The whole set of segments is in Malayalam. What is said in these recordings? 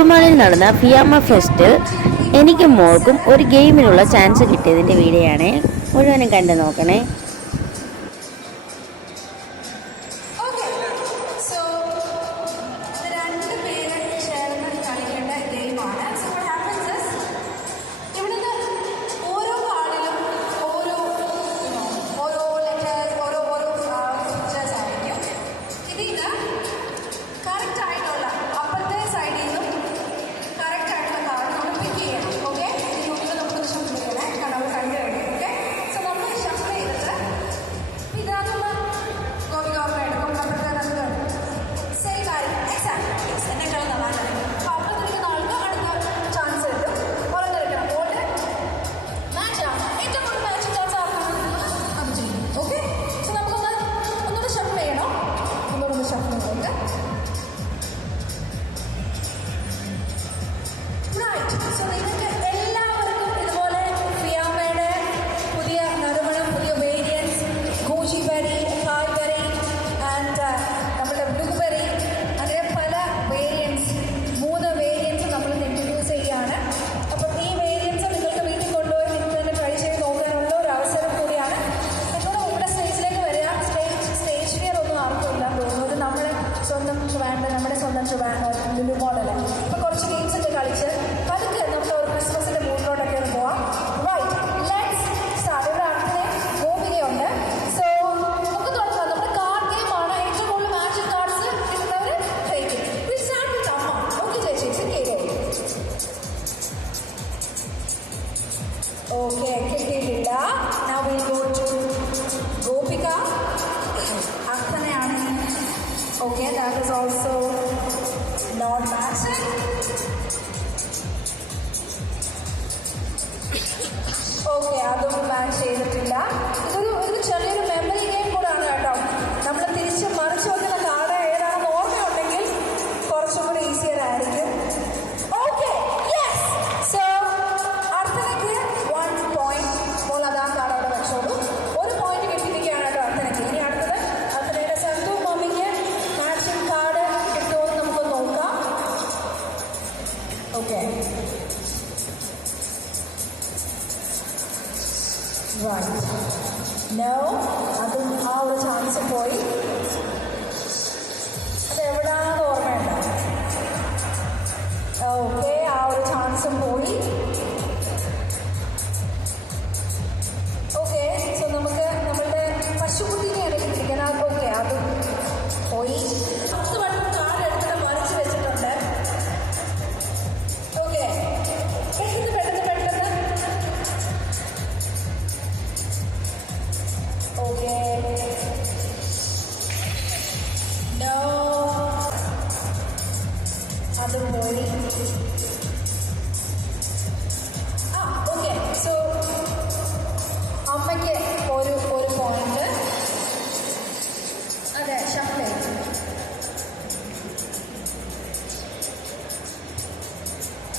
ലുലുമാളിൽ നടന്ന ഫിയാമ ഫെസ്റ്റ് എനിക്കും മോൾക്കും ഒരു ഗെയിമിനുള്ള ചാൻസ് കിട്ടിയതിന്റെ വീഡിയോ ആണ് മുഴുവനും കണ്ടു നോക്കണേ. കറക്റ്റ് ആയിട്ടുള്ള മോഡൽ ഇപ്പൊ കുറച്ച് ഗെയിംസ് ഒക്കെ കളിച്ച് പതുക്കെ നമുക്ക് ഒരു ക്രിസ്മസിന്റെ മൂഡിലോട്ടൊക്കെ ഒന്ന് പോവാം റൈറ്റ് ലെറ്റ്സ് സ്റ്റാർട്ട് ഇവിടെ അടുത്തിനെ ഗോപികയുണ്ട് സോ നമുക്ക് തുടങ്ങാം നമ്മുടെ കാർഡ് ഗെയിം ആണ് ഏറ്റവും കൂടുതൽ മാജിക് കാർഡ്സ് കിട്ടുന്നവര് ട്രേക്ക് വിച്ച് സാൻഡ്വിച്ച് അമ്മ ഓക്കെ ചേച്ചി ഇറ്റ്സ് കേക്ക് ഓക്കെ കിട്ടിയിട്ടില്ല now will go to Gopika അക്സനയാണ് okay that is also Right. No, I think all the time support. Okay, we're done on the Okay.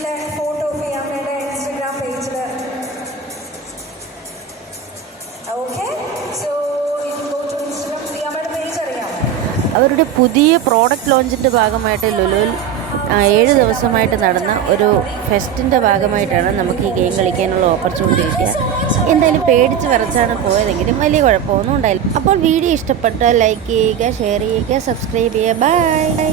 പേജിൽ ഫോട്ടോപ്പി അമ്മയുടെ ഇൻസ്റ്റഗ്രാം പേജിൽ ഓക്കെ അവരുടെ പുതിയ പ്രോഡക്റ്റ് ലോഞ്ചിന്റെ ഭാഗമായിട്ട് ലുലുവിൽ ഏഴ് ദിവസമായിട്ട് നടന്ന ഒരു ഫെസ്റ്റിന്റെ ഭാഗമായിട്ടാണ് നമുക്ക് ഈ ഗെയിം കളിക്കാനുള്ള ഓപ്പർച്യൂണിറ്റി കിട്ടിയത്. എന്തായാലും പേടിച്ച് വരച്ചാണ് പോയതെങ്കിലും വലിയ കുഴപ്പമൊന്നും ഉണ്ടായില്ല. അപ്പോൾ വീഡിയോ ഇഷ്ടപ്പെട്ടാൽ ലൈക്ക് ചെയ്യുക ഷെയർ ചെയ്യുക സബ്സ്ക്രൈബ് ചെയ്യുക. ബൈ